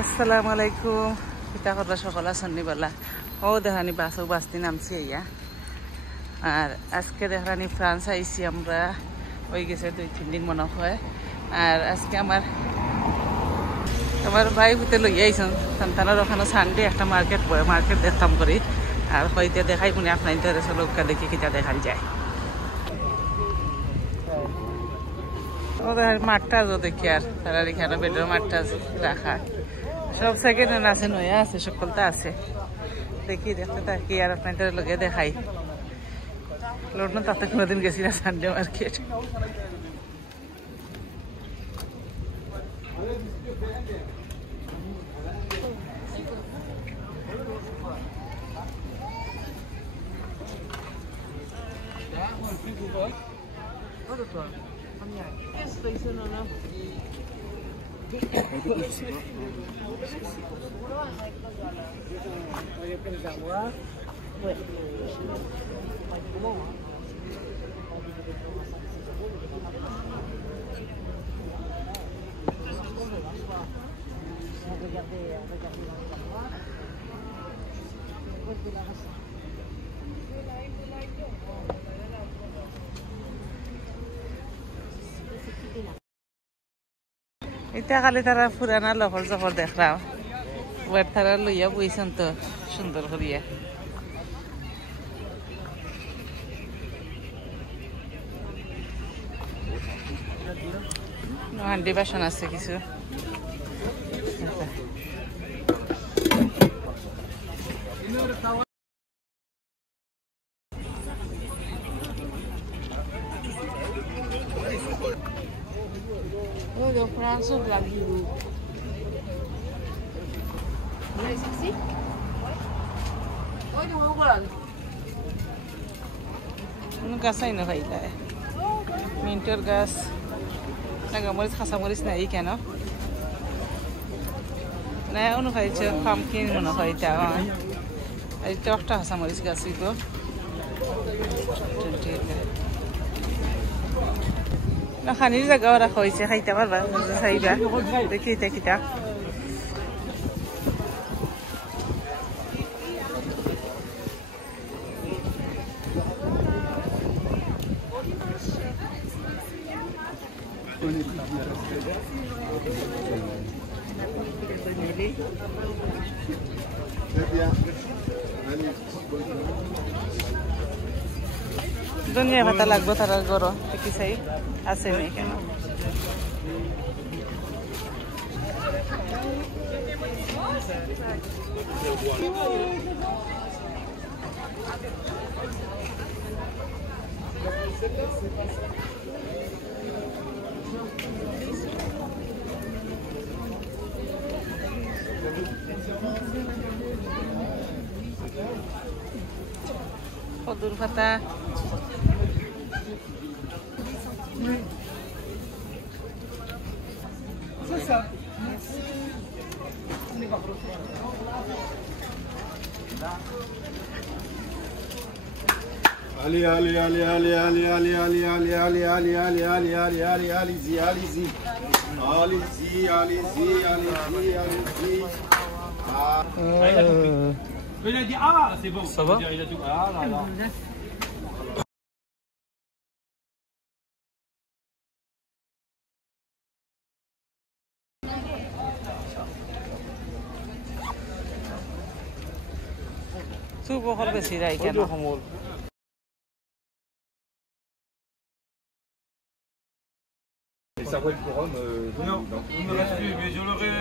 আসসালামু আলাইকুম কিতা করবা সকাল সন্নিবেলা ও দেখানি বাসতি নামছি ইয়া আর আজকে দেখানি ফ্রান্স আইছি আমরা হয়ে গেছে 2-3 দিন মনে হয় আর আজকে আমার ভাই হতে লই আইছেন সন্তানের ওখানে সানডে একটা মার্কেট দেখতাম করি আর হইতে দেখাই মনে আপনার ইন্টারেস্ট লোককে দেখি কিতা দেখান যায় ওদের মাঠটা আজও দেখি আর তারা এখানে বেডের মাঠটা রাখা সব সেকেন্ড হ্যান্ড আছে নয়া আছে সকলটা আছে দেখি দেখতে থাকি আর আপনাদের লগে দেখাই লন্ডন তাতে কোনোদিন গেছি না সানডে মার্কেট এটা খালি তারা পুরানা লহর জহর দেখলাম ওয়েব তারা লইয়া বইছেন তো সুন্দর করিয়া হান্ডি বাসন আছে কিছু Oh, le pranzo de la Biru. Vous avez ici? Oui, nous voilà. Nous cassons une raille là. Minter gas. Nagamoris casamoris na i kano. Na onu khaiche pumpkin onu khaita. Ai torta casamoris gas iko. না খানির জায়গাও রাখা হয়েছে খাইতে পারবা চাইবা দেখি কিতা দুনিয়া ভাতা লাগবে তার গরো দেখি চাই আছে নেই কেন কদুর পাতা Allez, allez, allez, allez, allez, allez, allez, allez, allez, allez, allez, allez, allez, allez, allez-y, allez-y. Allez-y, allez-y, allez-y, allez-y. Il a dit ah, c'est bon. Ça va? Il a dit ah là là. Su bokol besi rai keন Et ça vaut pour homme Non, il ne me reste plus, mais je l'aurais.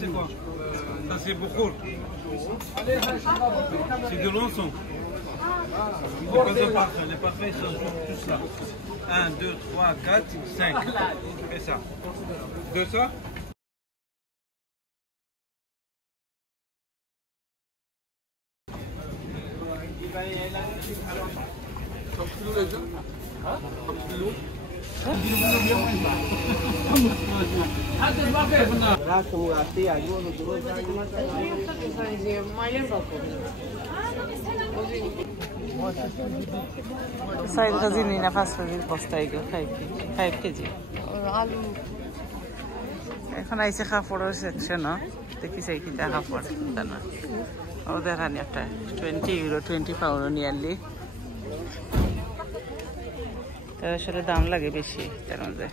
C'est quoi ça c'est beaucoup. C'est de l'encens. Les parfums sont tous là. 1, 2, 3, 4, 5. Fais ça. De ça. Sahibi kazini nafas fazil posta ego 5 kg. Alu. এখন আইসে কাপড়ের সেকশনও দেখিছে কিতা কাপড় জানা ও দেখানি একটা 20 ইউরো 20 পাউন্ড নিয়ারলি তার আসলে দাম লাগে বেশি তার মধ্যে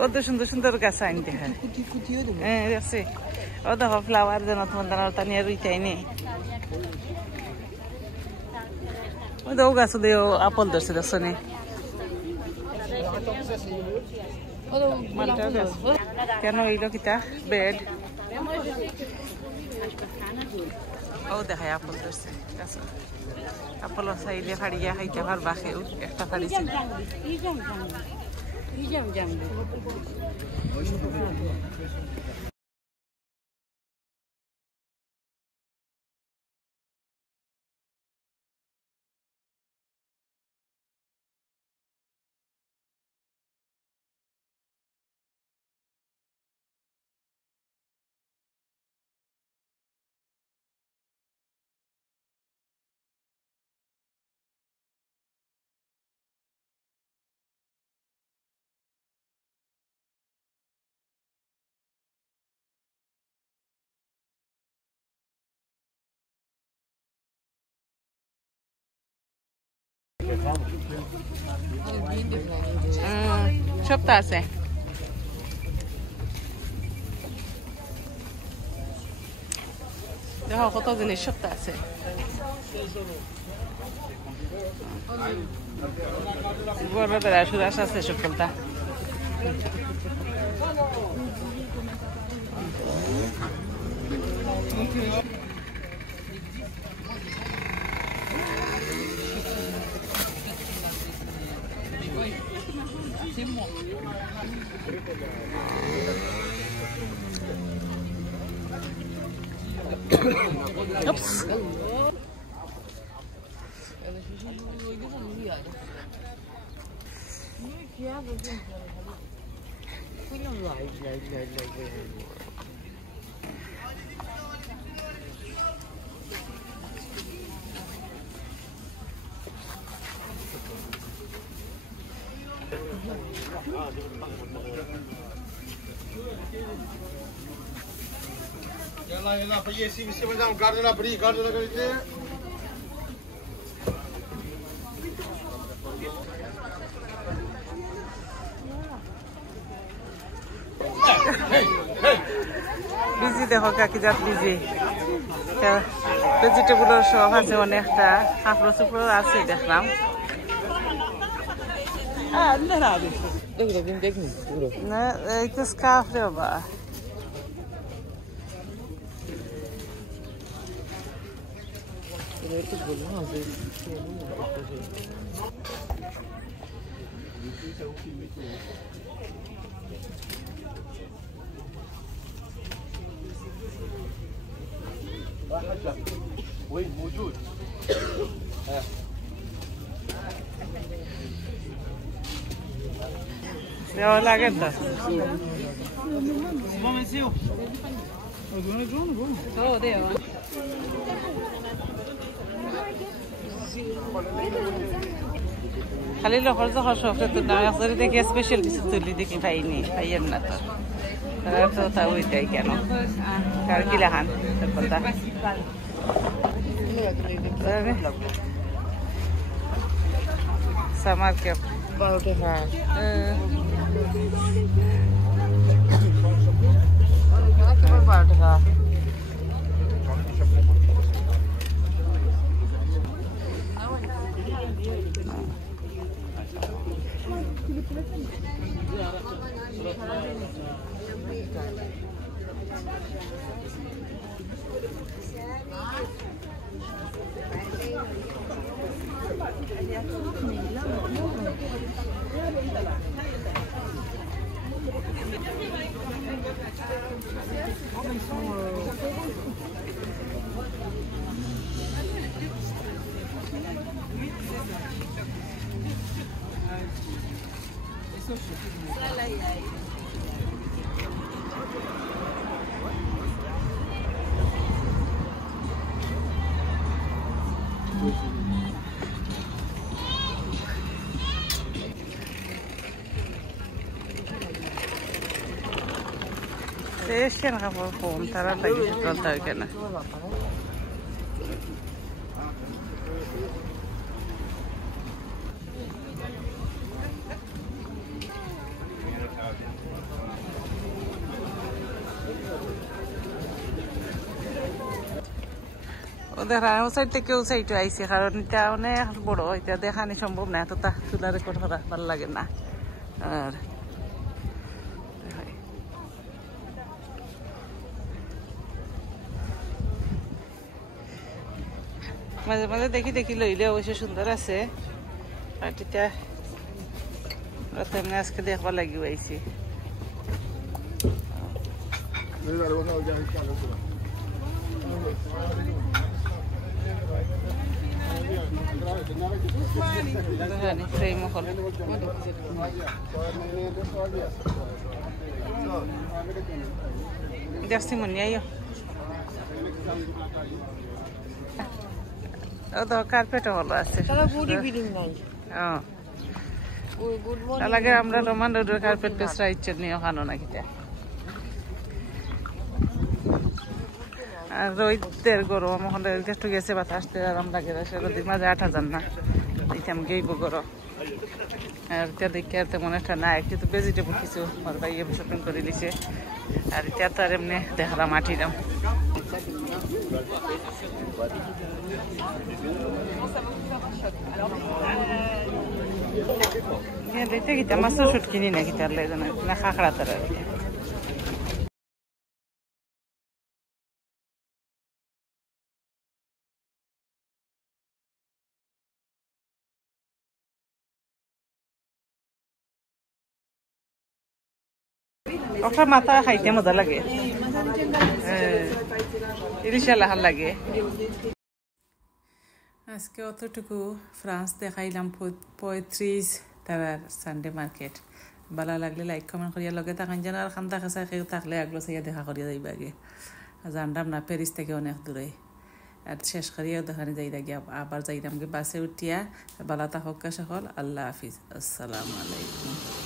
কত সুন্দর সুন্দর গাছ আইন দেখা হ্যাঁ আছে ও দেখো ফ্লাওয়ার যেন তোমার দানা টানিয়া রুইতাই নেই ওই তো ও গাছ দিয়ে আপল ধরছে দেখছো নি কেন এইলো কিতা বেড ও দেখায় আপল ধরছে গাছ আপল চাইলে ফাড়িয়া খাইতে পারবা খেউ একটা ফাড়িছে সবটা আছে দেখো কত জিনিস সবটা আছে বড় বেড়া সুরাস আছে সকলটা Oops. Yalla, paye si visi macam garden lah beri, garden lah kali tu. Busy দেখো কাকি জাত বিজি ভেজিটেবল সব আছে অনেকটা কাপড় চোপড় আছে দেখলাম না এই তো স্কার্ফ রে বাবা वही मौजूद দেওয়া লাগে তো খালি লখর যখন সফরে তো না আসলে দেখি স্পেশাল কিছু তুলি দেখি পাইনি পাইয়েন না তো তারা তো তা ওইটাই কেন কার কি লাগান তার কথা সামার ক্যাপ 12 টাকা এশিয়ান কাপড় কম তারা লাগে চলতে হয় কেন ওদের ও সাইড থেকে ও সাইডে আইসে কারণ এটা অনেক বড় এটা দেখানি সম্ভব না এতটা তুলা রেকর্ড করা ভালো লাগে না আর মাঝে মাঝে দেখি লইলে অবশ্য সুন্দর আছে আর এটা তেমনি আজকে দেখবার লাগি আইছি Testimonial. তো কার্পেট হলো আছে তাহলে গুড ইভিনিং নাই গুড মর্নিং লাগে আমরা রোমান রোডের কার্পেট পেছরা ইচ্ছে নিয়ে খানো না কিটা আর রোদের গরম এখন একটু গেছে বাতাসতে আরাম লাগে রোদের মাঝে 8,000 না দিতাম গেইব গরম আর এটা দেখে আর তেমন একটা নাই কিন্তু ভেজিটেবল কিছু আমার ভাই শপিং করে দিছে আর এটা তো আর এমনি দেখালাম মাটিরাম দেখতে গিয়ে মাছও শুট কিনি না গিটার না খাখড়া তারা ওটা মাথা খাইতে মজা লাগে ইলিশা লাহার লাগে আজকে অতটুকু ফ্রান্স দেখাইলাম 35 তারা সানডে মার্কেট ভালো লাগলে লাইক কমেন্ট করিয়া লগে থাকেন যেন আর খান্তা খাসা কেউ থাকলে আগলো চাইয়া দেখা করিয়া যাইবা আগে জানলাম না প্যারিস থেকে অনেক দূরে আর শেষ করিয়া দেখানি যাই গিয়া আবার যাইলাম বাসে উঠিয়া ভালো থাকক সকল আল্লাহ হাফিজ আসসালামু আলাইকুম